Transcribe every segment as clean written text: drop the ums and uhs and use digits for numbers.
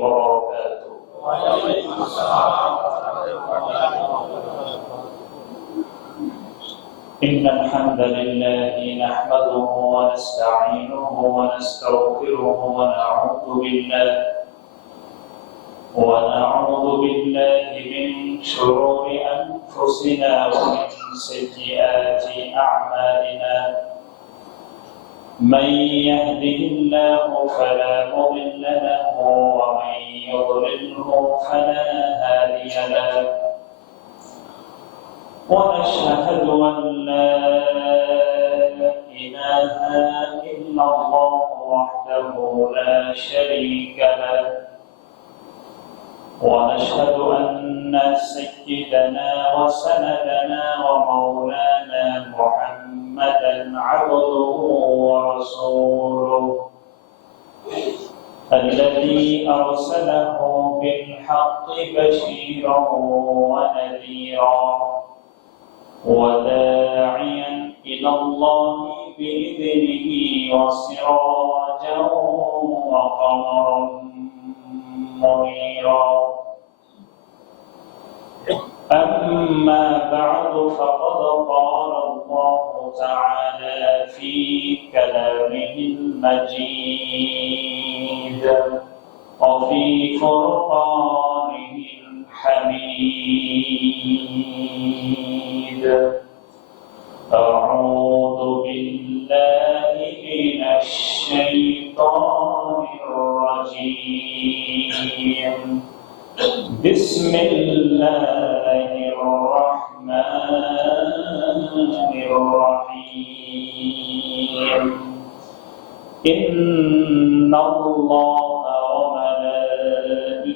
وبركاته. إن الحمد لله نحمده ونستعينه ونستغفره ونعوذ بالله من شرور أنفسنا ومن سيئات أعمالنا. من يهده الله فلا مضل له ومن يضلله فلا هادي له. ونشهد أن لا إله إلا الله وحده لا شريك له. ونشهد أن سيدنا وسندنا ومولانا محمدا عبده ورسوله الذي أرسله بالحق بشيرا ونذيرا وداعيا إلى الله بإذنه وسراجا وقمرا منيرا. أما بعد فقد قال الله تعالى في كلامه المجيد وفي فرقانه الحميد. أعوذ بالله من الشيطان الرجيم. بسم الله الرحمن الرحيم. إن الله وملائكته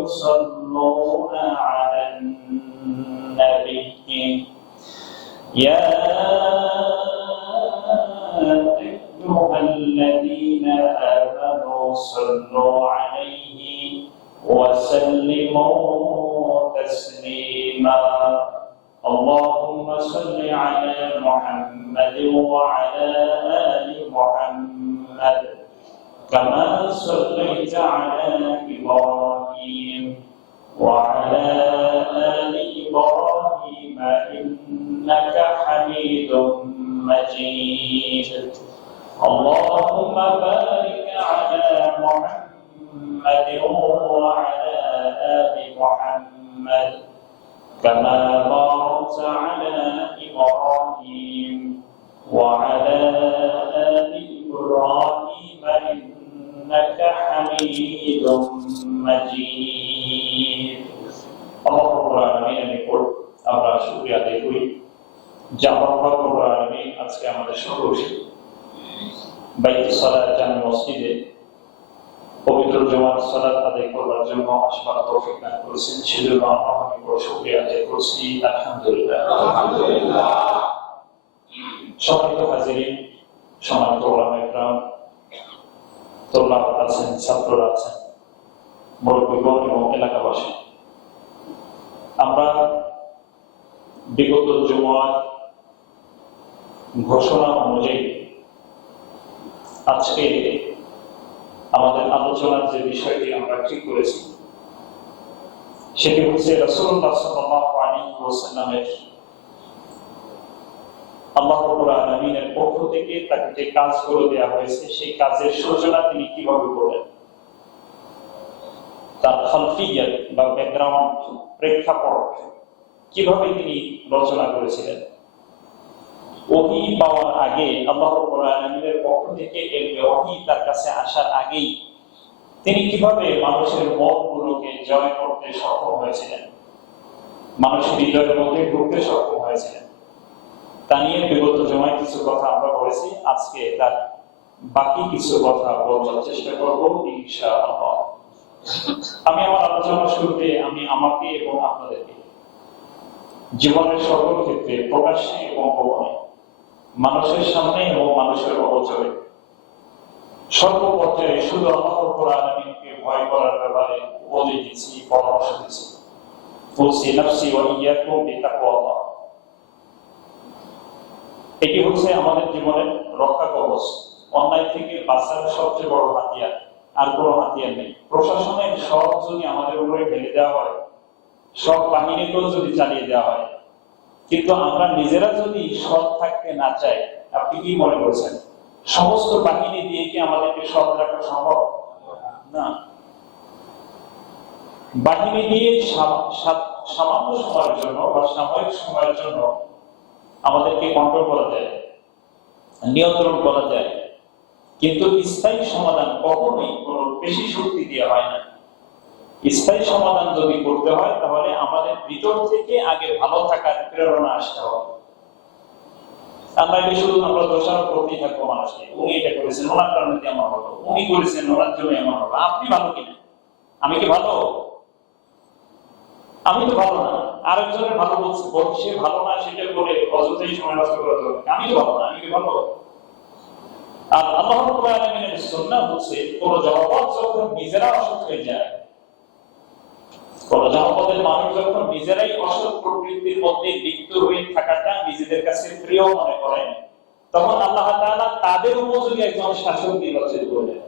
يصلون على النبي يا أيها الذين آمنوا صلوا عليه وسلموا تسليما. اللهم صل على محمد وعلى آل محمد كما صليت على إبراهيم وعلى آل إبراهيم إنك حميد مجيد. اللهم بارك على محمد وعلى آل محمد كما باركت على إبراهيم وعلى آل إبراهيم إنك حميد مجيد. আল্লাহ রাব্বুল আলামিনের নিকট আমরা শুকরিয়া আদায় করি যে আল্লাহ রাব্বুল আলামিন আজকে আমাদের সকলকে বাইতুস সালাত জামে মসজিদে পবিত্র জুমার সালাত আদায় করার জন্য আসবার তৌফিক দান করেছেন। সেজন্য আমি বড় শুকরিয়া আদায় করছি। আলহামদুলিল্লাহ। সম্মানিত হাজিরিন, সম্মানিত ওলামায়ে কেরাম, তোল্লাব আছেন, ছাত্ররা আছেন, মুরব্বিগণ এবং এলাকাবাসী, আমরা বিগত জুমার ঘোষণা অনুযায়ী আজকে আমাদের আলোচনার যে বিষয়টি আমরা ঠিক করেছি সেটি হচ্ছে রাসূলুল্লাহ সাল্লাল্লাহু আলাইহি ওয়াসাল্লামের আল্লাহ রাব্বুল আলামিনের পক্ষ থেকে তাকে যে কাজগুলো দেওয়া হয়েছে সেই কাজের সূচনা তিনি কিভাবে করলেন, তার খালফিয়াত বা ব্যাকগ্রাউন্ড, প্রেক্ষাপট কিভাবে তিনি রচনা করেছিলেন। ওহী পাওয়ার আগে আল্লাহ রাব্বুল আলামিনের পক্ষ থেকে ওহী তার কাছে আসার আগেই তিনি কিভাবে মানুষের মনগুলোকে জয় করতে সক্ষম হয়েছিলেন, মানুষের হৃদয়ের মধ্যে ঢুকতে সক্ষম হয়েছিলেন, তা নিয়ে বিগত জমায় কিছু কথা আমরা বলেছি। আজকে তার বাকি কিছু কথা বলার চেষ্টা করব ইনশাআল্লাহ। আমি আমার আলোচনার শুরুতে আমি আমাকে এবং আপনাদেরকে জীবনের সকল ক্ষেত্রে প্রকাশ্যে এবং গোপনে, মানুষের সামনে এবং মানুষের অগোচরে, সর্বপর্যায়ে শুধু আল্লাহ রাব্বুল আলামিনকে ভয় করার ব্যাপারে উপদেশ দিচ্ছি, পরামর্শ দিচ্ছি। বলছি নাফসি ওয়া ইয়াকুম বিতাকওয়াল্লাহ। এটি হচ্ছে আমাদের জীবনের রক্ষা কবচ, অন্যায় থেকে বাঁচার সবচেয়ে বড় হাতিয়ার। আর কোনো হাতিয়ার নেই। প্রশাসনের সব যদি আমাদের উপরে ঢেলে দেওয়া হয়, সব বাহিনীকেও যদি চালিয়ে দেওয়া হয়, কিন্তু আমরা নিজেরা যদি সৎ থাকতে না চাই, আপনি কি মনে করছেন সমস্ত বাহিনী দিয়ে কি আমাদেরকে সৎ রাখা সম্ভব? না। বাহিনী দিয়ে সামান্য সময়ের জন্য বা সাময়িক সময়ের জন্য আমাদেরকে কন্ট্রোল করা যায়, নিয়ন্ত্রণ করা যায়, কিন্তু স্থায়ী সমাধান কখনোই কোনো বেশি শক্তি দিয়ে হয় না। স্থায়ী সমাধান যদি করতে হয় তাহলে আমাদের ভিতর থেকে আগে ভালো থাকার প্রেরণা আসতে হবে। আমরা শুধু আমরা দোষারোপ করতেই থাকবো মানুষকে, উনি এটা করেছেন ওনার কারণে এমন হলো, উনি করেছেন ওনার জন্য এমন হলো। আপনি ভালো কিনা? আমি কি ভালো? আমি তো ভালো না। আরেকজনের ভালো বলছে, সে ভালো না সেটা বলে অযথাই সময় নষ্ট করা যাবে। আমি তো ভালো না, আমি কি ভালো? আর আল্লাহ রাব্বুল আলামিনের সুন্নাহ হচ্ছে কোন জনপদ যখন নিজেরা অসৎ হয়ে যায়, কোন জনপদের মানুষ যখন নিজেরাই অসৎ প্রবৃত্তির মধ্যে লিপ্ত হয়ে থাকাটা নিজেদের কাছে প্রিয় মনে করেন, তখন আল্লাহ তাআলা তাদের উপযোগী একজন শাসক নির্বাচিত করেন।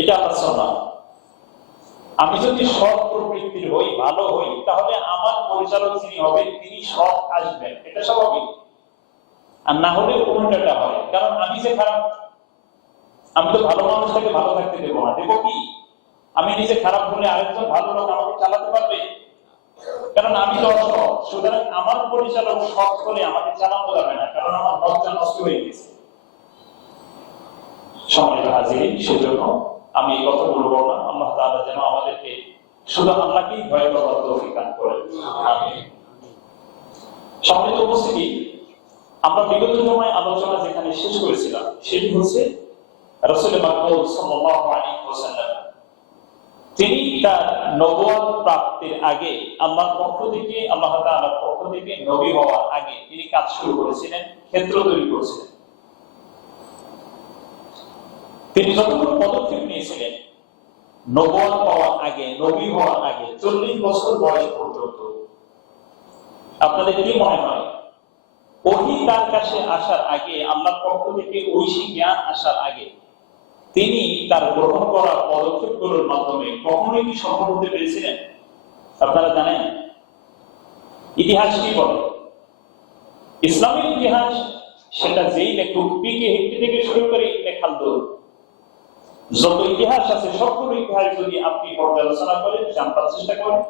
এটা আল্লাহর সুন্নাহ। আমি যদি সৎ প্রবৃত্তির হই, ভালো হই, তাহলে আমার পরিচালক যিনি হবেন তিনি সৎ আসবেন, এটা স্বাভাবিক। আর না হলে উল্টাটা হয়, কারণ আমি যে খারাপ, আমি তো ভালো মানুষটাকে ভালো থাকতে দেবো না, দেবো কি? আমি নিজে খারাপ হলে আরেকজন ভালো লোক আমাকে চালাতে পারবে? কারণ আমি তো অসৎ। সুতরাং আমার পরিচালক সৎ হলে আমাকে চালানো যাবে না, কারণ আমার লজ্জা নষ্ট হয়ে গেছে। সম্মানিত হাজিরিন, সেজন্য আমি এই কথা বলবো না। আল্লাহ তাআলা যেন আমাদেরকে শুধু আল্লাহকেই ভয় করার তৌফিক দান করেন। আমিন। সম্মানিত উপস্থিতি, আমরা বিগত সময় আলোচনা যেখানে শেষ করেছিলাম সেটি হচ্ছে রাসূল মাকবুল সাল্লাল্লাহু আলাইহি ওয়াসাল্লাম তিনি তার নবুয়ত প্রাপ্তির আগে আল্লাহর পক্ষ থেকে, আল্লাহ তাআলার পক্ষ থেকে নবী হওয়ার আগে তিনি কাজ শুরু করেছিলেন, ক্ষেত্র তৈরি করেছিলেন। তিনি যতগুলো পদক্ষেপ নিয়েছিলেন নবুয়ত পাওয়ার আগে, নবী হওয়ার আগে 40 বছর বয়স পর্যন্ত, আপনাদের কি মনে হয় ওহী তার কাছে আসার আগে, আল্লাহর পক্ষ থেকে ঐশী জ্ঞান আসার আগে তিনি তার গ্রহণ করা পদক্ষেপগুলোর মাধ্যমে কখনোই কি সফল হতে পেরেছিলেন? আপনারা জানেন ইতিহাস কি বলে? ইসলামিক ইতিহাস সেটা যেই লেখক পিকে হেক্টি থেকে শুরু করে ইবনে খালদুন, যত ইতিহাস আছে সবগুলো ইতিহাস যদি আপনি পর্যালোচনা করেন, জানবার চেষ্টা করেন,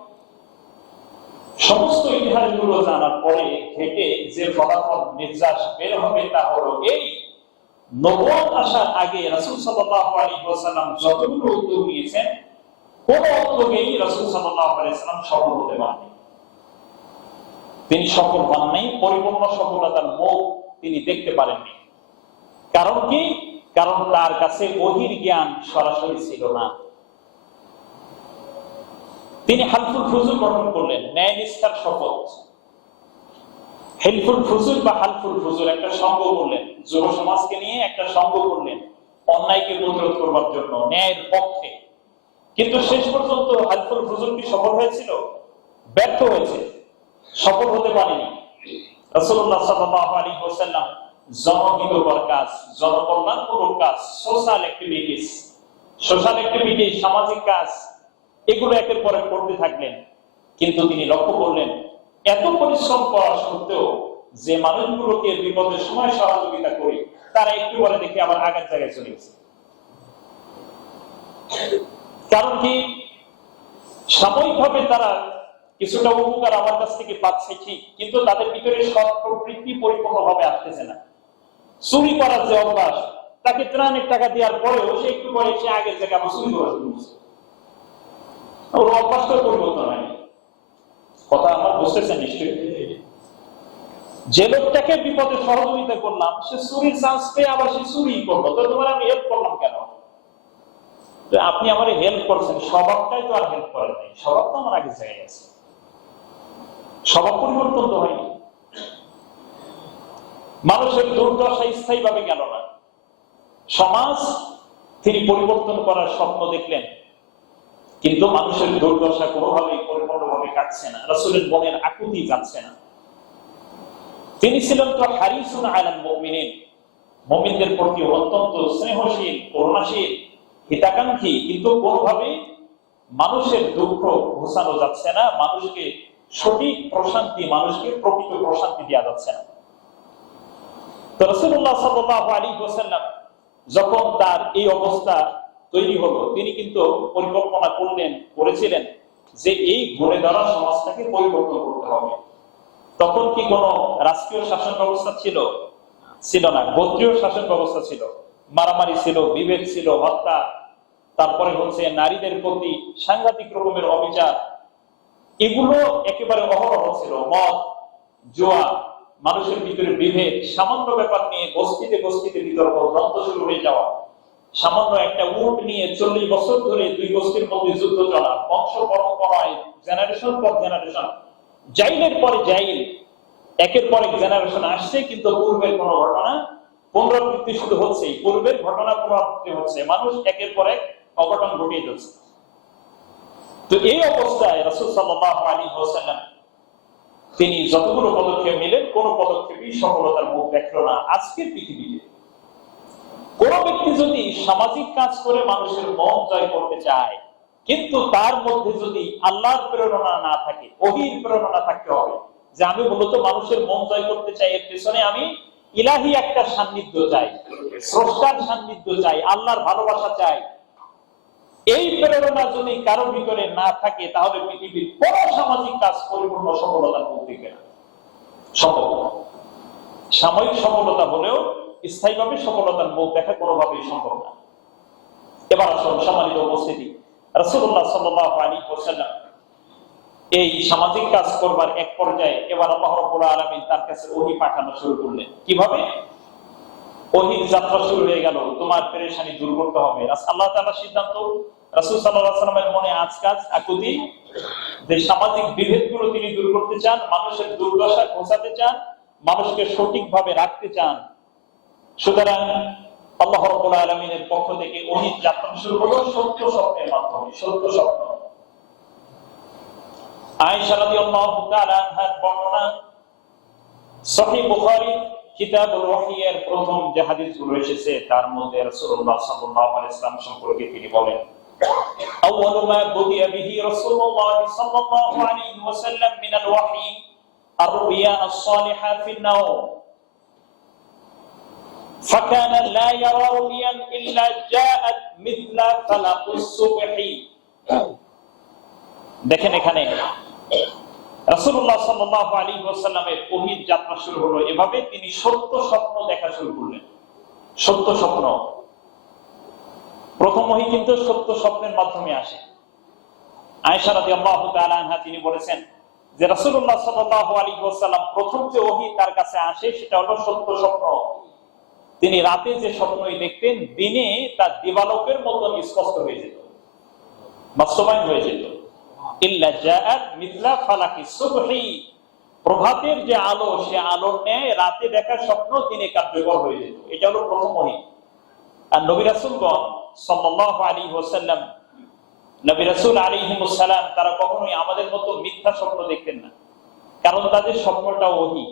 সমস্ত ইতিহাসগুলো জানার পরে ঘেটে যে ফলাফল নির্যাস বের হবে তা হলো এই: নবুয়ত আসার আগে রাসূল সাল্লাল্লাহু আলাইহি ওয়াসাল্লাম যতগুলো উদ্যোগ নিয়েছেন, কোন উদ্যোগেই রাসূল সাল্লাল্লাহু আলাইহি ওয়াসাল্লাম সফল হতে পারেননি। তিনি সফল হন নাই, পরিপূর্ণ সফলতার মুখ তিনি দেখতে পারেননি। কারণ কি? কারণ তার কাছে ওহীর জ্ঞান সরাসরি ছিল না। তিনি হালফুল ফুজুল গঠন করলেন, ন্যায় নিষ্ঠার শপথ। হেলফুল ফুজুল বা হালফুল ফুজুল একটা সংঘ করলেন, যুব সমাজকে নিয়ে একটা সংঘ করলেন অন্যায়কে প্রতিরোধ করবার জন্য, ন্যায়ের পক্ষে। কিন্তু শেষ পর্যন্ত হালফুল ফুজুল কি সফল হয়েছিল? ব্যর্থ হয়েছে, সফল হতে পারেনি। রাসূলুল্লাহ সাল্লাল্লাহু আলাইহি ওয়াসাল্লাম জনহিতকর কাজ, জনকল্যাণমূলক কাজ, সোশ্যাল অ্যাক্টিভিটিস, সামাজিক কাজ, এগুলো একের পর এক করতে থাকলেন। কিন্তু তিনি লক্ষ্য করলেন এত পরিশ্রম করা সত্ত্বেও যে মানুষগুলোকে বিপদের সময় সহযোগিতা করি, তারা একটু পরে দেখে আবার আগের জায়গায় চলে গেছে। কারণ কি? সাময়িকভাবে তারা কিছুটা উপকার আমার কাছ থেকে পাচ্ছে ঠিক, কিন্তু তাদের ভিতরে সৎ প্রবৃত্তি পরিপূর্ণভাবে আসতেছে না। চুরি করার যে অভ্যাস, তাকে ত্রাণের টাকা দেওয়ার পরেও সে একটু পরে সে আগের জায়গায় আবার চুরি করা শুরু করছে। ওর অভ্যাসটা পরিবর্তন হয়নি। কথা আমার বুঝতেছেন নিশ্চয়ই? যে লোকটাকে বিপদে সহযোগিতা করলাম, সে চুরির চান্স পেয়ে আবার সে চুরি করলো, তো তোমার আমি হেল্প করলাম কেন? আপনি আমার হেল্প করছেন, স্বভাবটাই তো আর হেল্প করেন নাই, স্বভাব তো আমার আগের জায়গায় আছে, স্বভাব পরিবর্তন তো হয়নি। মানুষের দুর্দশা স্থায়ী ভাবে গেল না। সমাজ তিনি পরিবর্তন করার স্বপ্ন দেখলেন, কিন্তু মানুষের দুর্দশা কোনোভাবেই পরিপূর্ণভাবে কাটছে না, রাসূলের মনের আকুতি যাচ্ছে না। তিনি ছিলেন তো হারিসুন আলাল মুমিনিন, মুমিনদের প্রতি অত্যন্ত স্নেহশীল, করুণাশীল। হিতাকাঙ্ক্ষী, কিন্তু কোনোভাবেই মানুষের দুঃখ ঘোষানো যাচ্ছে না, মানুষকে সঠিক প্রশান্তি, মানুষকে প্রকৃত প্রশান্তি দেওয়া যাচ্ছে না। তো রাসূলুল্লাহ সাল্লাল্লাহু আলাইহি ওয়াসাল্লাম যখন তার এই অবস্থা তৈরি হলো, তিনি কিন্তু পরিকল্পনা করেছিলেন যে এই ঘুরে দাঁড়া সমাজটাকে পরিবর্তন করতে হবে। তখন কি কোনো রাষ্ট্রীয় শাসন ব্যবস্থা ছিল? ছিল না। গোত্রীয় শাসন ব্যবস্থা ছিল, মারামারি ছিল, বিভেদ ছিল, হত্যা, তারপরে হচ্ছে নারীদের প্রতি সাংঘাতিক রকমের অবিচার, এগুলো একেবারে অহরহ ছিল। মদ, জুয়া, মানুষের ভিতরে বিভেদ, সামান্য ব্যাপার নিয়ে গোষ্ঠীতে গোষ্ঠীতে বিতর্ক, দ্বন্দ্ব শুরু হয়ে যাওয়া, সামান্য একটা উট নিয়ে 40 বছর ধরে দুই গোষ্ঠীর মধ্যে যুদ্ধ চলা, বংশ পরম্পরায় জেনারেশন পর জেনারেশন, জাইলের পরে জাইল, একের পর এক জেনারেশন আসছে, কিন্তু পূর্বের কোন ঘটনা পুনরাবৃত্তি শুধু হচ্ছে, পূর্বের ঘটনা পুনরাবৃত্তি হচ্ছে, মানুষ একের পর এক অঘটন ঘটিয়ে যাচ্ছে। তো এই অবস্থায় রাসূল সাল্লাল্লাহু আলাইহি ওয়াসাল্লাম তিনি যতগুলো পদক্ষেপ নিলেন, কোন পদক্ষেপই সফলতার মুখ দেখল না। আজকের পৃথিবীতে কোন ব্যক্তি যদি সামাজিক কাজ করে মানুষের মন জয় করতে চায়, কিন্তু তার মধ্যে যদি আল্লাহর প্রেরণা না থাকে, ওহীর প্রেরণা থাকতে হবে, যে আমি মূলত মানুষের মন জয় করতে চাই, এর পেছনে আমি ইলাহি একটা সান্নিধ্য চাই, স্রষ্টার সান্নিধ্য চাই, আল্লাহর ভালোবাসা চাই, এই প্রেরণা যদি কারো ভিতরে না থাকে, তাহলে পৃথিবীর কোন সামাজিক কাজ পরিপূর্ণ সফলতার মুখ দেখবে না। সম্ভব সাময়িক সফলতা হলেও স্থায়ীভাবে সফলতার মুখ দেখা কোনোভাবেই সম্ভব না। এবার আসুন সম্মানিত উপস্থিতি, রাসূলুল্লাহ সাল্লাল্লাহু আলাইহি ওয়াসাল্লাম এই সামাজিক কাজ করবার এক পর্যায়ে এবার আল্লাহ রাব্বুল আলামিন তার কাছে ওহী পাঠানো শুরু করলেন। কিভাবে? ওহীর যাত্রা শুরু হয়ে গেল, তোমার পেরেশানি দূর করতে হবে। আল্লাহ তাআলার সিদ্ধান্ত, রাসূল সাল্লাল্লাহু আলাইহি ওয়াসাল্লামের মনে আজকাজ আকুতি, যে সামাজিক বিভেদগুলো তিনি দূর করতে চান, মানুষের দুর্দশা ঘোচাতে চান, মানুষকে সঠিকভাবে রাখতে চান। সুতরাং আল্লাহ রাব্বুল আলামিনের পক্ষ থেকে ওহীর যাত্রা শুরু হলো সত্য স্বপ্নের মাধ্যমে। সত্য স্বপ্ন, আয়েশা রাদিয়াল্লাহু তাআলা আনহার বর্ণনা, সহিহ বুখারী কিতাবুল ওয়াহইয়ের প্রথম যে হাদিসগুলো এসেছে, তার মধ্যে রাসূলুল্লাহ সাল্লাল্লাহু আলাইহি ওয়াসাল্লাম সম্পর্কে তিনি বলেন, আউয়ালু মা বুদিয়া বিহি রাসূলুল্লাহ সাল্লাল্লাহু আলাইহি ওয়াসাল্লাম মিনাল ওয়াহয়ি আর-রুয়া আস-সালিহা ফিন নাওম, ফাকানা লা ইয়ারা রুয়ান ইল্লা জাআত মিথলা ফালাকুস সুবহি। দেখেন এখানে রাসূলুল্লাহ সাল্লাল্লাহু আলাইহি ওয়াসাল্লামের ওহীর যাত্রা শুরু হলো এভাবে, তিনি সত্য স্বপ্ন দেখা শুরু করলেন। সত্য স্বপ্ন, প্রথম ওহী কিন্তু সত্য স্বপ্নের মাধ্যমে আসে। আয়েশা রাদিয়াল্লাহু তাআলা আনহা তিনি বলেছেন যে রাসূলুল্লাহ সাল্লাল্লাহু আলাইহি ওয়াসাল্লাম প্রথম যে ওহী তার কাছে আসে সেটা হলো সত্য স্বপ্ন। তিনি রাতে যে স্বপ্নই দেখতেন, দিনে তার দিবালোকের মতন স্পষ্ট হয়ে যেত, বাস্তবায়ন হয়ে যেত। ইল্লা জাআত মিথলা ফালাকিস সুবহি, প্রভাতের যে আলো, সে আলোর ন্যায় রাতে দেখা স্বপ্ন দিনে কার্যকর হয়ে যেত। এটা হলো প্রথম ওহী। আর নবী রাসূলগণ সাল্লাল্লাহু আলাইহি ওয়াসাল্লাম, নবী রাসূল আলাইহিমুস সালাম, তারা কখনোই আমাদের মতো মিথ্যা স্বপ্ন দেখতেন না, কারণ তাদের স্বপ্নটা ওহী।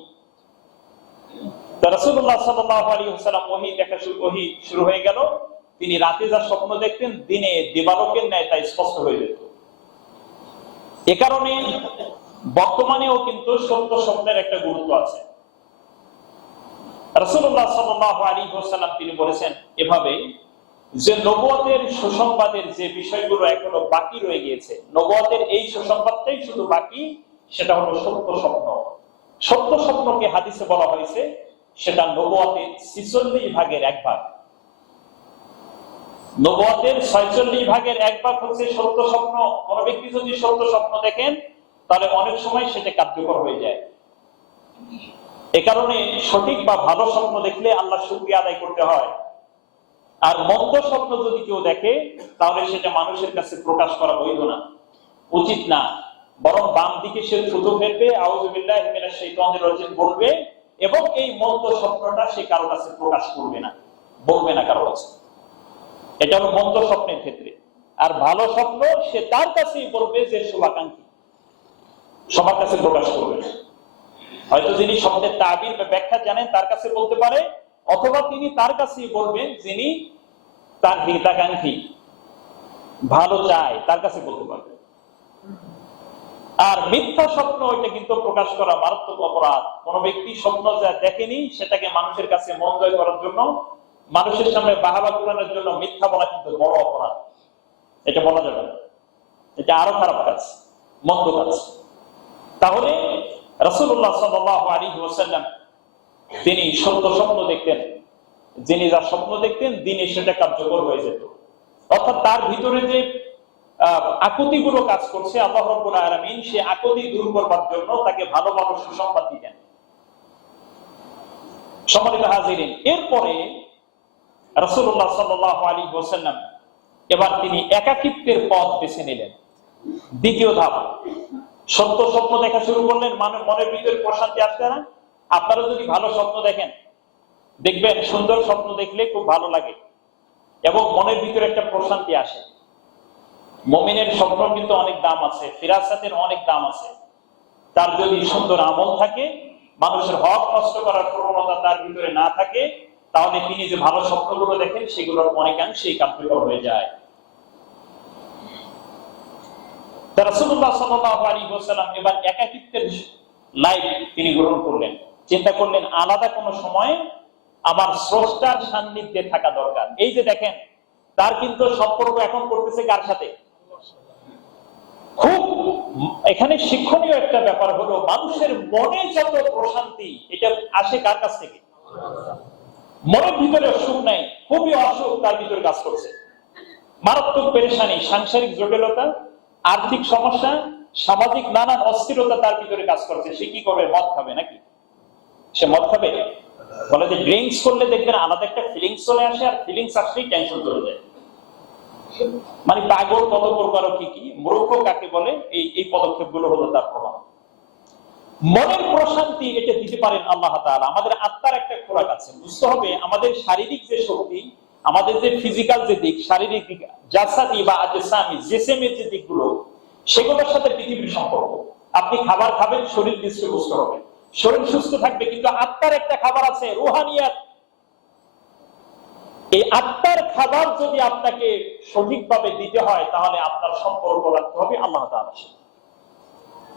রাসূলুল্লাহ সাল্লাল্লাহু আলাইহি ওয়াসাল্লাম ওহী শুরু হয়ে গেল, তিনি রাতে যা স্বপ্ন দেখতেন দিনে দিবালোকের ন্যায় তা স্পষ্ট হয়ে যেত। এ কারণে বর্তমানেও কিন্তু সত্য স্বপ্নের একটা গুরুত্ব আছে। রাসূলুল্লাহ সাল্লাল্লাহু আলাইহি ওয়াসাল্লাম তিনি বলেছেন এভাবে যে নবুয়তের সুসংবাদের যে বিষয়গুলো এখনো বাকি রয়ে গিয়েছে, নবুয়তের এই সুসংবাদটাই শুধু বাকি, সেটা হলো সত্য স্বপ্ন। সত্য স্বপ্নকে হাদিসে বলা হয়েছে সেটা নবুয়তের 46 ভাগের 1 ভাগ। নবুয়তের 46 ভাগের 1 ভাগ হচ্ছে সত্য স্বপ্ন। কোন ব্যক্তি যদি সত্য স্বপ্ন দেখেন, তাহলে অনেক সময় সেটা কার্যকর হয়ে যায়। এ কারণে সঠিক বা ভালো স্বপ্ন দেখলে আল্লাহর শুকরিয়া আদায় করতে হয়। আর মন্দ স্বপ্ন যদি কেউ দেখে, তাহলে সেটা মানুষের কাছে প্রকাশ করা বৈধ না, উচিত না। বরং বাম দিকে সে থুতু ফেলবে, আউযু বিল্লাহি মিনাশ শাইতানির রাজিম বলবে, এবং এই মন্দ স্বপ্নটা সে কারো কাছে প্রকাশ করবে না, বলবে না কারো কাছে। এটা হলো মন্দ স্বপ্নের ক্ষেত্রে। আর ভালো স্বপ্ন সে তার কাছেই বলবে যে শুভাকাঙ্ক্ষী, সবার কাছে প্রকাশ করবে না। হয়তো যিনি স্বপ্নের তাবির বা ব্যাখ্যা জানেন তার কাছে বলতে পারে, অথবা তিনি তার কাছেই বলবেন যিনি তার হিতাকাঙ্ক্ষী, ভালো চায় তার কাছে বলতে পারবে। আর মিথ্যা স্বপ্ন এটা কিন্তু প্রকাশ করা মারাত্মক অপরাধ। কোন ব্যক্তি স্বপ্ন যা দেখেনি সেটাকে মানুষের কাছে মন জয় করার জন্য, মানুষের সামনে বাহাবা কুড়ানোর জন্য মিথ্যা বলা কিন্তু বড় অপরাধ। এটা বলা যাবে না, এটা আরো খারাপ কাজ, মন্দ কাজ। তাহলে রাসূলুল্লাহ সাল্লাল্লাহু আলাইহি ওয়াসাল্লাম তিনি সত্য স্বপ্ন দেখতেন, যিনি যা স্বপ্ন দেখতেন দিনে সেটা কার্যকর হয়ে যেত। অর্থাৎ তার ভিতরে যে আকুতি গুলো কাজ করছে, আল্লাহ রাব্বুল আলামিন সে আকুতি দূর করবার জন্য তাকে ভালো ভালো সুসংবাদ দিতেন। সম্মানিত হাজিরিন, এরপরে রাসূলুল্লাহ সাল্লাল্লাহু আলাইহি ওয়াসাল্লাম এবার তিনি একাকিত্বের পথ বেছে নিলেন। দ্বিতীয় ধাপ, সত্য স্বপ্ন দেখা শুরু করলেন, মনের ভিতরে প্রশান্তি আসছে না? আপনারা যদি ভালো স্বপ্ন দেখেন, দেখবেন সুন্দর স্বপ্ন দেখলে খুব ভালো লাগে এবং মনের ভিতরে একটা প্রশান্তি আসে। মুমিনের স্বপ্ন কিন্তু অনেক দাম আছে, ফিরাসাতের অনেক দাম আছে। তার যদি সুন্দর আমল থাকে, মানুষের হক নষ্ট করার প্রবণতা তার ভিতরে না থাকে, তাহলে তিনি যে ভালো স্বপ্নগুলো দেখেন সেগুলোর অনেকাংশেই কার্যকর হয়ে যায়। রাসূলুল্লাহ সাল্লাল্লাহু আলাইহি ওয়াসাল্লাম এবার একাকিত্বের লাইফ তিনি গ্রহণ করলেন। চিন্তা করলেন আলাদা কোন সময় আমার স্রষ্টার সান্নিধ্যে থাকা দরকার। এই যে দেখেন, তার কিন্তু সম্পর্ক এখন করতেছে কার সাথে? খুব এখানে শিক্ষণীয় একটা ব্যাপার হলো, মানুষের মনে যত প্রশান্তি এটা আসে কার কাছ থেকে? মনের ভিতরে সুখ নাই, খুবই অসুখ তার ভিতরে কাজ করছে, মারাত্মক পেরেশানি, সাংসারিক জটিলতা, আর্থিক সমস্যা, সামাজিক নানান অস্থিরতা তার ভিতরে কাজ করছে। সে কি করবে? মদ খাবে নাকি? সে মদ খাবে? বলে যে ড্রিঙ্কস করলে দেখবেন আলাদা একটা ফিলিংস চলে আসে, আর ফিলিংস আসলেই টেনশন চলে যায়। মানে পাগল কত প্রকার, কি কি মূর্খ কাকে বলে, এই পদক্ষেপ গুলো হলো তার প্রমাণ। মনের প্রশান্তি এটা দিতে পারেন আল্লাহ তাআলা। আমাদের আত্মার একটা খোরাক আছে, বুঝতে হবে আমাদের শারীরিক যে শক্তি, আমাদের যে ফিজিক্যাল যে দিক, শারীরিক দিক, জাসাদি বা আজসামি জিসমের যে দিকগুলো, সেগুলোর সাথে পৃথিবীর সম্পর্ক। আপনি খাবার খাবেন, শরীর দৃষ্টি সুস্থ হবে, শরীর সুস্থ থাকবে, কিন্তু আত্মার একটা খাবার আছে, রুহানিয়াত। এই আত্মার খাবার যদি আপনাকে সঠিকভাবে দিতে হয়, তাহলে আপনার সম্পর্ক রাখতে হবে আল্লাহ তাআলার সাথে।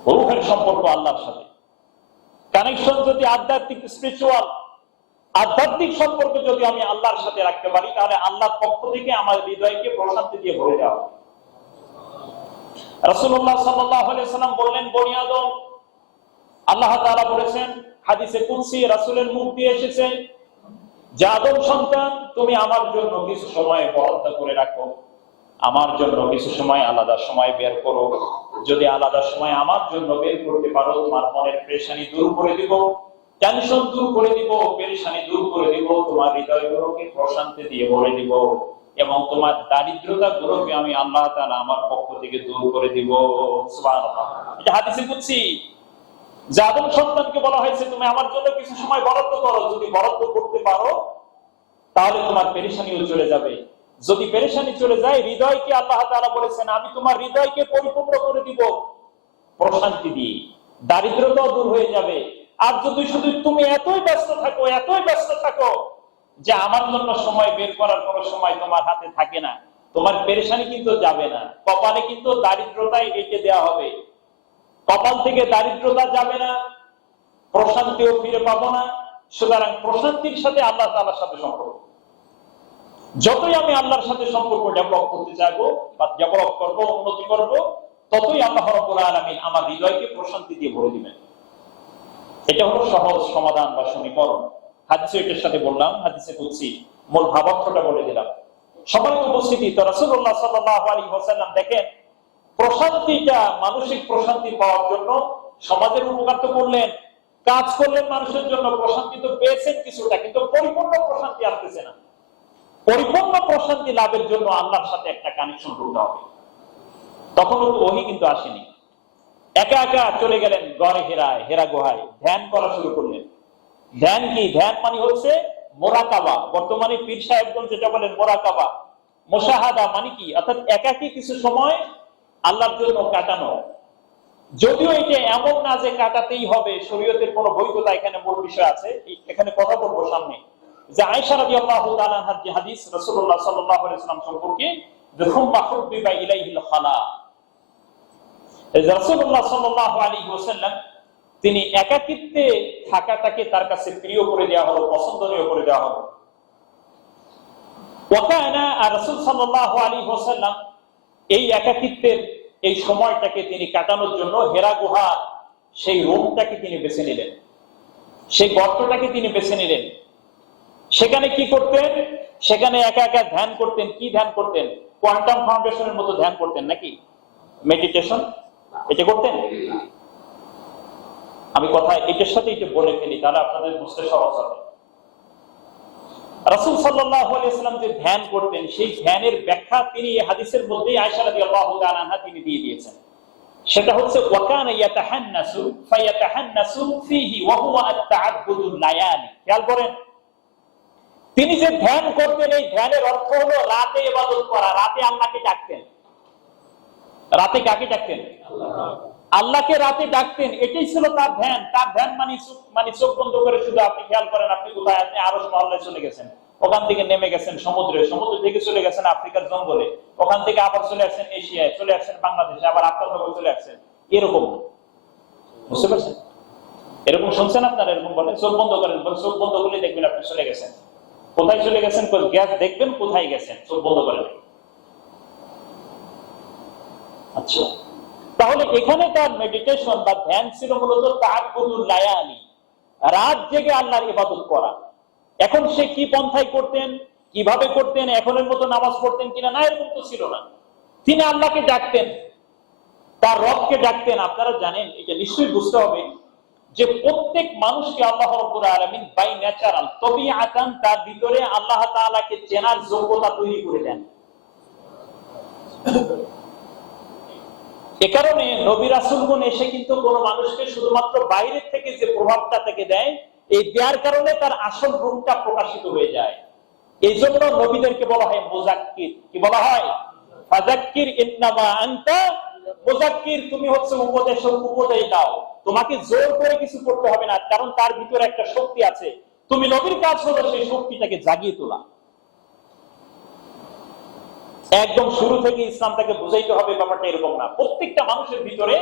রূহের সম্পর্ক আল্লাহর সাথে, কানেকশন যদি আধ্যাত্মিক স্পিরিচুয়াল আধ্যাত্মিক সম্পর্ক যদি আমি আল্লাহর সাথে রাখতে পারি, তাহলে আল্লাহর পক্ষ থেকে আমার হৃদয়কে প্রশান্তি দিয়ে ভরে দেওয়া হবে। রাসূলুল্লাহ সাল্লাল্লাহু আলাইহি ওয়াসাল্লাম বললেন, বনি আদম, আল্লাহ তাআলা বলেছেন হাদিসে কুদসি, রাসূলের মুখ দিয়ে এসেছে যে আদম সন্তান, তুমি আমার জন্য কিছু সময় বরাদ্দ করে রাখো, আমার জন্য কিছু সময় আলাদা সময় বের করো। যদি আলাদা সময় আমার জন্য বের করতে পারো, তোমার মনের পেরেশানি দূর করে দিব, টেনশন দূর করে দিব, পেরেশানি দূর করে দিব, তোমার হৃদয়গুলোকে প্রশান্তি দিয়ে ভরে দিব, এবং তোমার দারিদ্রতা গুলোকে আমি আল্লাহ তাআলা আমার পক্ষ থেকে দূর করে দিব। সুবহানাল্লাহ। এটা হাদিসে কুদসি। যে আদম সন্তানকে বলা হয়েছে তুমি আমার জন্য কিছু সময় বরাদ্দ করো, যদি বরাদ্দ করতে পারো তাহলে তোমার পেরেশানিও চলে যাবে। যদি পেরেশানি চলে যায়, হৃদয়কে আল্লাহ তাআলা বলেছেন আমি তোমার হৃদয়কে পরিপূর্ণ করে দিব প্রশান্তি দিয়ে, দারিদ্রতাও দূর হয়ে যাবে। আর যদি শুধু তুমি এতই ব্যস্ত থাকো যে আমার জন্য সময় বের করার কোনো সময় তোমার হাতে থাকে না, তোমার পেরেশানি কিন্তু যাবে না, কপালে কিন্তু দারিদ্রতাই এঁকে দেওয়া হবে। কপাল থেকে দারিদ্রতা যাবে না, প্রশান্তিও ফিরে পাবো না। সুতরাং প্রশান্তির সাথে আল্লাহ তাআলার সাথে সম্পর্ক, যতই আমি আল্লাহর সাথে সম্পর্ক ডেভেলপ করতে চাইবো বা ডেভেলপ করবো, উন্নতি করবো, ততই আল্লাহ রাব্বুল আলামিন আমার হৃদয়কে প্রশান্তি দিয়ে ভরে দিবেন। এটা হলো সহজ সমাধান বা সমীকরণ। হাদিসে এটার সাথে বললাম, হাদিসে কুদসি, মূল ভাবার্থটা বলে দিলাম। সম্মানিত উপস্থিতি, তো রাসূলুল্লাহ সাল্লাল্লাহু আলাইহি ওয়াসাল্লাম দেখেন প্রশান্তিটা, মানসিক প্রশান্তি পাওয়ার জন্য সমাজের উপকার তো করলেন, কাজ করলেন মানুষের জন্য, প্রশান্তি তো পেয়েছেন কিছুটা, কিন্তু পরিপূর্ণ প্রশান্তি আসতেছে না। পরিপূর্ণ প্রশান্তি লাভের জন্য আল্লাহর সাথে একটা কানেকশন করতে হবে। তখন ওহী কিন্তু আসেনি, একা একা চলে গেলেন গড়ে হেরা গুহায়, ধ্যান করা শুরু করলেন। ধ্যান কি? ধ্যান মানে হচ্ছে মোরাকাবা। বর্তমানে পীর সাহেবগঞ্জ যেটা বলেন মোরাকাবা, মুশাহাদা মানে কি? অর্থাৎ একাকী কিছু সময় আল্লাহর জন্য কাটানো। যদিও এটা এমন না যে কাটাতেই হবে, শরীয়তের কোনো বৈধতা এখানে মূল বিষয় আছে, এখানে কথা বলবো সামনে। যে আয়েশা রাদিয়াল্লাহু তাআলা আনহার যে হাদিস রাসূলুল্লাহ সাল্লাল্লাহু আলাইহি ওয়াসাল্লাম সম্পর্কে, সুম্মা হুব্বিবা ইলাইহিল খালা। রাসূলুল্লাহ সাল্লাল্লাহু আলাইহি ওয়াসাল্লাম তিনি একাকিত্বে থাকাটাকে তার কাছে প্রিয় করে দেওয়া হলো, পছন্দনীয় করে দেওয়া হলো। ওয়াকানা রাসূল সাল্লাল্লাহু আলাইহি ওয়াসাল্লাম এই একাকিত্বের এই সময়টাকে তিনি কাটানোর জন্য হেরা গুহা সেই রুমটাকে তিনি বেছে নিলেন, সেই গর্তটাকে তিনি বেছে নিলেন। সেখানে কি করতেন? সেখানে একা একা ধ্যান করতেন। কি ধ্যান করতেন? কোয়ান্টাম ফাউন্ডেশনের মতো ধ্যান করতেন নাকি? মেডিটেশন এটা করতেন? আমি কথা এটার সাথে একটু বলে ফেলি, তাহলে আপনাদের বুঝতে সহজ হবে। রাসূল সাল্লাল্লাহু আলাইহি ওয়াসাল্লাম যে ধ্যান করতেন, সেই ধ্যানের ব্যাখ্যা তিনি এই হাদিসের মধ্যেই আয়েশা রাদিয়াল্লাহু তাআলা আনহা তিনি দিয়ে দিয়েছেন। সেটা হচ্ছে ওয়াকানা ইয়াতাহান্নাসু ফায়াতাহান্নাসু ফীহি ওয়া হুয়া আত-তা'আব্বুদুল লায়ালি। খেয়াল করেন, তিনি যে ধ্যান করতেন, এই ধ্যানের অর্থ হলো রাতে ইবাদত করা, রাতে আল্লাহকে ডাকতেন। রাতে কাকে ডাকতেন? আল্লাহকে রাতে ডাকতেন, এটাই ছিল তার ধ্যান। তার ধ্যান মানে চোখ বন্ধ করে শুধু আপনি খেয়াল করেন আপনি কোথায়, আপনি আরশ মহল্লায় চলে গেছেন, ওখান থেকে নেমে গেছেন সমুদ্রে, সমুদ্র থেকে চলে গেছেন আফ্রিকার জঙ্গলে, ওখান থেকে আবার চলে আসছেন এশিয়ায়, চলে আসছেন বাংলাদেশে, আবার আপনার লোক চলে আসছেন, এরকম। বুঝতে পারছেন? এরকম শুনছেন আপনারা? এরকম বলে চোখ বন্ধ করেন, চোখ বন্ধ করলে দেখবেন আপনি চলে গেছেন। কোথায় চলে গেছেন? গ্যাস দেখবেন কোথায় গেছেন, চোখ বন্ধ করেন। আচ্ছা, তাহলে এখানে তার মেডিটেশন বা ধ্যান ছিল মূলত তাআব্বুদুল লায়ালি, রাত জেগে আল্লাহর ইবাদত করা। এখন সে কি পন্থায় করতেন, কিভাবে করতেন, এখনের মতো নামাজ পড়তেন কিনা, না এরকম তো ছিল না। তিনি আল্লাহকে ডাকতেন, তার রবকে ডাকতেন। আপনারা জানেন, এটা নিশ্চয়ই বুঝতে হবে যে প্রত্যেক মানুষকে আল্লাহ রাব্বুল আলামিন বাই ন্যাচারাল তবিআতান তার ভিতরে আল্লাহ তাআলাকে চেনার যোগ্যতা তৈরি করে দেন। এ কারণে নবী রাসূলগণ এসে কিন্তু কোন মানুষকে শুধুমাত্র বাইরে থেকে যে প্রভাবটা থেকে দেয়, এই দেওয়ার কারণে তার আসল রূপটা প্রকাশিত হয়ে যায়। এই জন্য নবীদেরকে বলা হয় মুযাক্কির। কি বলা হয়? ফাযাক্কির ইন্নামা আনতা মুযাক্কির, তুমি হচ্ছে উপদেশক, উপদেশ দাও। তোমাকে জোর করে কিছু করতে হবে না, কারণ তার ভিতরে একটা শক্তি আছে। তুমি নবীর কাজ হলো সেই শক্তিটাকে জাগিয়ে তোলা। একদম শুরু থেকে ইসলামটাকে বুঝাইতে হবে, ব্যাপারটা এরকম না। প্রত্যেকটা মানুষের ভিতরে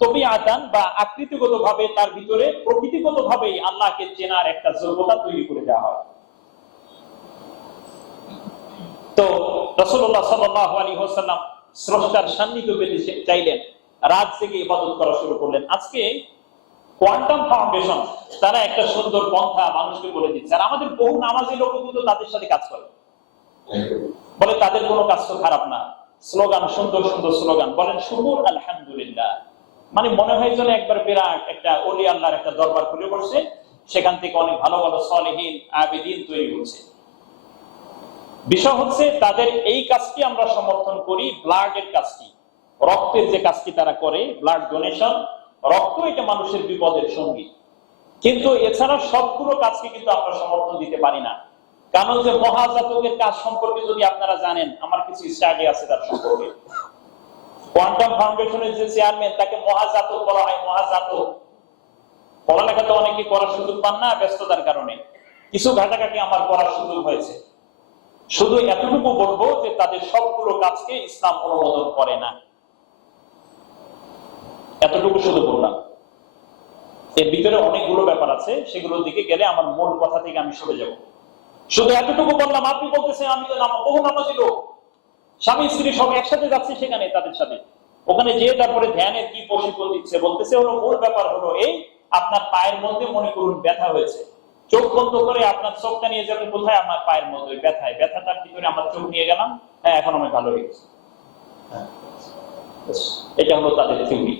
তবিআতান বা আকৃতিগত ভাবে, তার ভিতরে প্রকৃতিগত ভাবে আল্লাহকে চেনার একটা যোগ্যতা তৈরি করে দেওয়া হয়। তো রাসূলুল্লাহ সাল্লাল্লাহু আলাইহি ওয়াসাল্লাম স্রষ্টার সান্নিধ্য পেতে চাইলেন, রাত থেকে ইবাদত করা শুরু করলেন। আজকে কোয়ান্টাম ফাউন্ডেশন তারা একটা সুন্দর পন্থা মানুষকে বলে দিচ্ছে, আর আমাদের বহু নামাজি লোক কিন্তু তাদের সাথে কাজ করে, বলে তাদের কোনো কাজ তো খারাপ না। স্লোগান, সুন্দর সুন্দর স্লোগান, বলেন শুকুর আলহামদুলিল্লাহ, মানে মনে হয় যেন একবার বিরাট একটা ওলি আল্লাহর একটা দরবার খুলে পড়ছে, সেখান থেকে অনেক ভালো ভালো সালেহীন আবেদীন তৈরি হচ্ছে। বিষয় হচ্ছে তাদের এই কাজটি আমরা সমর্থন করি, ব্লাডের কাজটি, রক্তের যে কাজটি তারা করে, ব্লাড ডোনেশন, রক্ত এটা মানুষের বিপদের সঙ্গী। কিন্তু এছাড়া সবগুলো কাজকে কিন্তু আমরা সমর্থন দিতে পারি না। কারণ যে মহাজাতকের কাজ সম্পর্কে যদি আপনারা জানেন, আমার কিছু স্টাডি আছে তার সম্পর্কে। কোয়ান্টাম ফাউন্ডেশনের যে চেয়ারম্যান, তাকে মহাজাতক বলা হয়। মহাজাতক, পড়ালেখা তো অনেকে করার সুযোগ পান না ব্যস্ততার কারণে, কিছু ঘাটাঘাটি আমার করার সুযোগ হয়েছে। শুধু এতটুকু বলবো যে তাদের সবগুলো কাজকে ইসলাম অনুমোদন করে না, এতটুকু শুধু বললাম। এর ভিতরে অনেকগুলো ব্যাপার আছে, সেগুলোর দিকে গেলে আমার মূল কথা থেকে আমি সরে যাব। শুধু এতটুকু বললাম, আপনি বলতেছেন আমি তো বহু নামাজি লোক, স্বামী স্ত্রী সব একসাথে যাচ্ছে সেখানে, তাদের সাথে ওখানে যে তারপরে ধ্যানের কি প্রশিক্ষণ দিচ্ছে, বলতেছে হলো মূল ব্যাপার হলো এই, আপনার পায়ের মধ্যে মনে করুন ব্যথা হয়েছে, চোখ বন্ধ করে আপনার চোখটা নিয়ে যাবেন কোথায়? আমার পায়ের মধ্যে ব্যথায়, ব্যথাটার ভিতরে আমার চোখ নিয়ে গেলাম, হ্যাঁ এখন আমি ভালো হয়ে গেছি। এটা হলো তাদের থিওরি।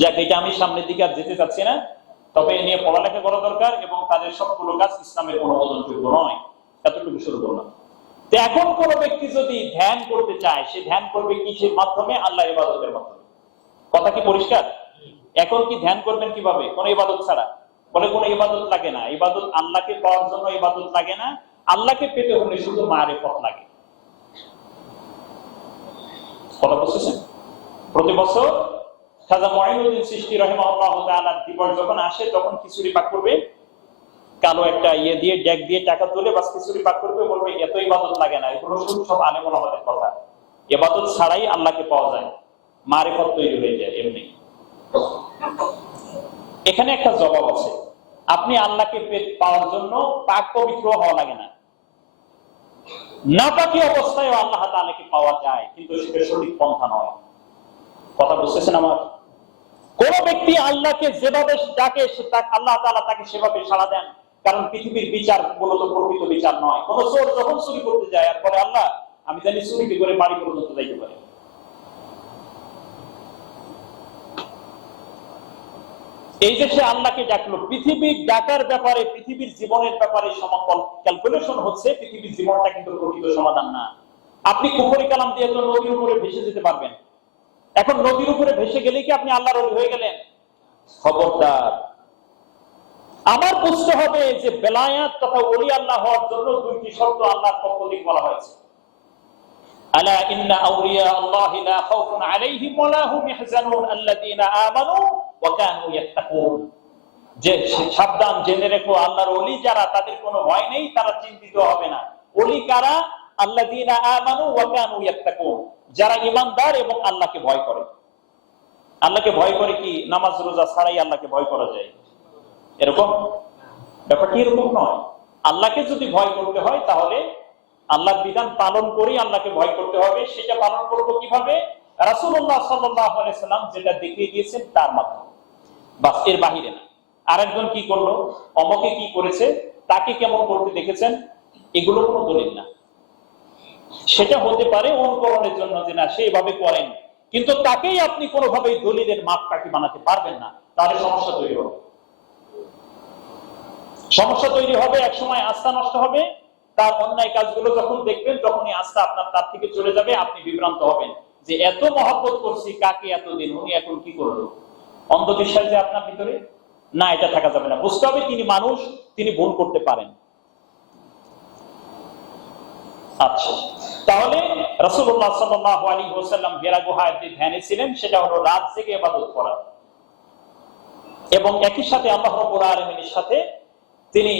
যাক, এটা আমি সামনের দিকে আর যেতে চাচ্ছি না, তবে এ নিয়ে পড়ালেখা করা দরকার, এবং তাদের সবগুলো কাজ ইসলামের অনুমোদনযোগ্য নয়, এতটুকু শুরু করলাম। তো এখন কোন ব্যক্তি যদি ধ্যান করতে চায়, সে ধ্যান করবে কিসের মাধ্যমে? আল্লাহর ইবাদতের মাধ্যমে। কথা কি পরিষ্কার? এখন কি ধ্যান করবেন কিভাবে? কোন ইবাদত ছাড়া। বলে কোন ইবাদত লাগে না, ইবাদত আল্লাহকে পাওয়ার জন্য ইবাদত লাগে না, আল্লাহকে পেতে হলে শুধু মারিফত লাগে। কথা বুঝছেন? প্রতি বছর খাজা মুঈনুদ্দিন চিশতি রাহিমাহুল্লাহ তাআলা দিবস যখন আসে, তখন খিচুড়ি পাক করবে, কালো একটা ইয়ে দিয়ে ডেক দিয়ে টাকা তুলে বাস খিচুড়ি পাক করবে, বলবে এত ইবাদত লাগে না, এগুলো সব আলেম ওলামাদের কথা। ইবাদত ছাড়াই আল্লাহকে পাওয়া যায়, মারিফত তৈরি হয়ে যায় এমনি। এখানে একটা জবাব আছে, আপনি আল্লাহকে পাওয়ার জন্য পাক পবিত্র হওয়া লাগে না, নাপাকি অবস্থায় আল্লাহ তাআলাকে পাওয়া যায়, কিন্তু সেটা সঠিক পন্থা নয়। কথা বুঝতেছেন আমার? কোন ব্যক্তি আল্লাহকে যেভাবে ডাকে আল্লাহ তাআলা তাকে সেভাবে সাড়া দেন, কারণ পৃথিবীর বিচার মূলত প্রকৃত বিচার নয়। কোন চোর যখন চুরি করতে যায় আর পরে আল্লাহ আমি জানি চুরি করে বাড়ি পর্যন্ত যাইতে পারে, এই যে সে আল্লাহকে ডাকলো, পৃথিবীর ডাকার ব্যাপারে, পৃথিবীর জীবনের ব্যাপারে সমাকল ক্যালকুলেশন হচ্ছে, পৃথিবীর জীবনটা কিন্তু প্রকৃত সমাধান না। আপনি কুফরি কালাম দিয়ে তো নদীর উপরে ভেসে যেতে পারবেন, এখন নদীর উপরে ভেসে গেলে কি আপনি আল্লাহর ওলি হয়ে গেলেন? খবরদার, আমার বুঝতে হবে যে বেলায়াত তথা ওলি আল্লাহ হওয়ার জন্য দুইটি শর্ত আল্লাহর পক্ষ থেকে বলা হয়েছে। আলা ইন্না আউলিয়া আল্লাহি লা খাউফুন আলাইহিম ওয়া লা হুম ইয়াহজানুন আল্লাযীনা আমানু ওয়া কানু ইয়াত্তাকুন, যে সাবধান, জেনে রেখো আল্লাহর ওলি যারা তাদের কোনো ভয় নেই, তারা চিন্তিত হবে না। ওলি কারা? আল্লাযীনা আমানু ওয়া কানু ইয়াত্তাকুন, যারা ঈমানদার এবং আল্লাহকে ভয় করে। আল্লাহকে ভয় করে কি নামাজ রোজা ছাড়াই আল্লাহকে ভয় করা যায়? এরকম ব্যাপারটি এরকম নয়। আল্লাহকে যদি ভয় করতে হয় তাহলে আল্লাহর বিধান পালন করেই আল্লাহকে ভয় করতে হবে। সেটা পালন করবো কিভাবে? রাসূলুল্লাহ সাল্লাল্লাহু আলাইহি সাল্লাম যেটা দেখিয়ে দিয়েছেন তার মাধ্যমে, বাস, এর বাহিরে না। আরেকজন কি করলো, অমকে কি করেছে, তাকে কেমন করতে দেখেছেন, এগুলো কোনো দলিল না। সেটা হতে পারে অনুকরণের জন্য যে না সে এভাবে করেন, কিন্তু তাকেই আপনি কোনোভাবেই দলিলের মাপকাঠি বানাতে পারবেন না, তাহলে সমস্যা তৈরি হবে। সমস্যা তৈরি হবে, একসময় আস্থা নষ্ট হবে। তার অন্যায় কাজগুলো যখন দেখবেন তখনই আস্থা আপনার তার থেকে চলে যাবে, আপনি বিভ্রান্ত হবেন যে এত মহব্বত করছি কাকে এতদিন, উনি এখন কি করলো। অন্ধবিশ্বাস যে আপনার ভিতরে, না, এটা থাকা যাবে না। বুঝতে হবে তিনি মানুষ, তিনি ভুল করতে পারেন। আচ্ছা, তাহলে রাসূলুল্লাহ সাল্লাল্লাহু আলাইহি ওয়াসাল্লাম হেরা গুহায় যে ধ্যানে ছিলেন সেটা হলো রাত জেগে ইবাদত করা, এবং একই সাথে আল্লাহ রাব্বুল আলামিনের সাথে তিনি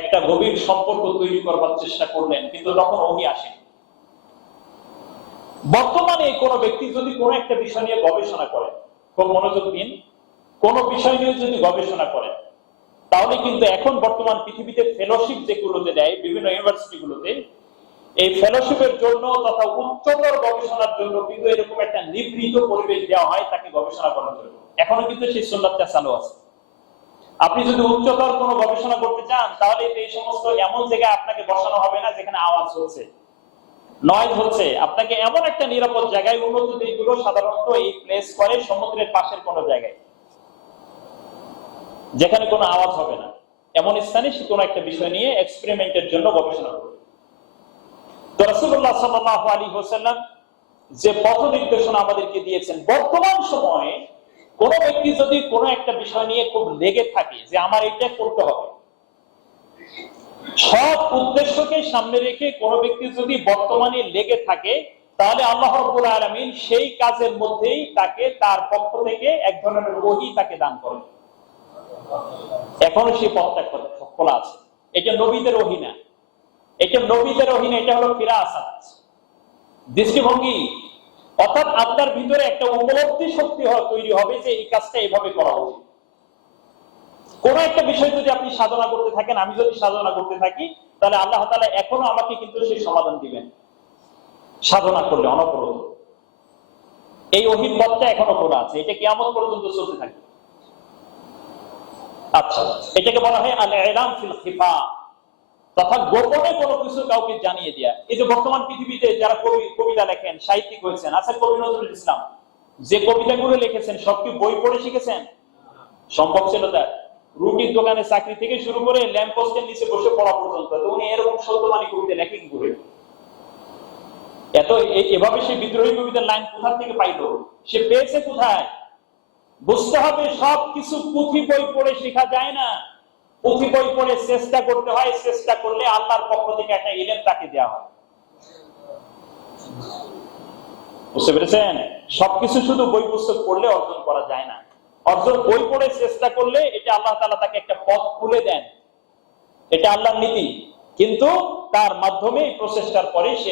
একটা গভীর সম্পর্ক তৈরি করবার চেষ্টা করলেন, কিন্তু তখন ওহী আসেনি। বর্তমানে কোন ব্যক্তি যদি কোন একটা বিষয় নিয়ে গবেষণা করেন, খুব মনোযোগ দিন, কোন বিষয় নিয়ে যদি গবেষণা করেন, তাহলে কিন্তু এখন বর্তমান পৃথিবীতে ফেলোশিপ যেগুলোতে দেয় বিভিন্ন ইউনিভার্সিটিগুলোতে, এই ফেলোশিপের জন্য তথা উচ্চতর গবেষণার জন্য কিন্তু এরকম একটা নিভৃত পরিবেশ দেওয়া হয় তাকে গবেষণা করার জন্য। এখনো কিন্তু সেই সুন্নাতটা চালু আছে। আপনি যদি উচ্চতর কোনো গবেষণা করতে চান তাহলে এই সমস্ত এমন জায়গায় আপনাকে বসানো হবে না যেখানে আওয়াজ হচ্ছে, নয়েজ হচ্ছে। আপনাকে এমন একটা নিরাপদ জায়গায়, উন্নত দেশগুলো সাধারণত এই প্লেস করে সমুদ্রের পাশের কোনো জায়গায় যেখানে কোনো আওয়াজ হবে না, এমন স্থানে সে কোনো একটা বিষয় নিয়ে এক্সপেরিমেন্টের জন্য গবেষণা করবে। তো রাসূলুল্লাহ সাল্লাল্লাহু আলাইহি ওয়াসাল্লাম যে পথ নির্দেশনা আমাদেরকে দিয়েছেন, বর্তমান সময়ে কোন ব্যক্তি যদি কোনো একটা বিষয় নিয়ে খুব লেগে থাকে যে আমার এটা করতে হবে, সব উদ্দেশ্যকে সামনে রেখে কোন ব্যক্তি যদি বর্তমানে লেগে থাকে, তাহলে আল্লাহ রাব্বুল আলামিন সেই কাজের মধ্যেই তাকে তার পক্ষ থেকে এক ধরনের ওহী তাকে দান করেন। এখনো সেই পথটা খোলা আছে। এটা নবীদের ওহী না, এটা নবীদের ওহী না, এটা হলো ফিরাসাত, দৃষ্টিভঙ্গি। অর্থাৎ আপনার ভিতরে একটা উপলব্ধি শক্তি তৈরি হবে যে এই কাজটা এভাবে করা উচিত। কোন একটা বিষয় যদি আপনি সাধনা করতে থাকেন, আমি যদি সাধনা করতে থাকি, তাহলে আল্লাহ তাআলা এখনো আমাকে কিন্তু সেই সমাধান দিবেন সাধনা করলে অনবরত। এই ওহীর পথটা এখনো খোলা আছে, এটা কিয়ামত পর্যন্ত চলতে থাকে। আচ্ছা, এটাকে বলা হয় আল ইলাম ফিল খিফা, তথা গোপনে কোনো কিছু কাউকে জানিয়ে দেয়া। এই যে বর্তমান পৃথিবীতে যারা কবিতা লেখেন, সাহিত্যিক হয়েছেন, আচ্ছা কবি নজরুল ইসলাম যে কবিতাগুলো লিখেছেন সব কি বই পড়ে শিখেছেন? সম্ভব ছিল তার? রুটির দোকানে চাকরি থেকে শুরু করে ল্যাম্প পোস্টের নিচে বসে পড়া পর্যন্ত। তো উনি এরকম সত্যবাদী কবিতা লেখে কি করে? এভাবে সে বিদ্রোহী কবিতার লাইন কোথা থেকে পাইলো, সে পেয়েছে কোথায়? বুঝতে হবে সবকিছু পুঁথি বই পড়ে শেখা যায় না, পুঁথি বই পড়ে চেষ্টা করতে হয়। চেষ্টা করলে আল্লাহর পক্ষ থেকে একটা ইলম তাকে দেওয়া হয়। বুঝতে পেরেছেন? সবকিছু শুধু বই পুস্তক পড়লে অর্জন করা যায় না। অর্জন বই পড়ে চেষ্টা করলে এটা আল্লাহ তাআলা তাকে একটা পথ খুলে দেন, এটা আল্লাহর নীতি। কিন্তু তার মাধ্যমে প্রচেষ্টার পরে সে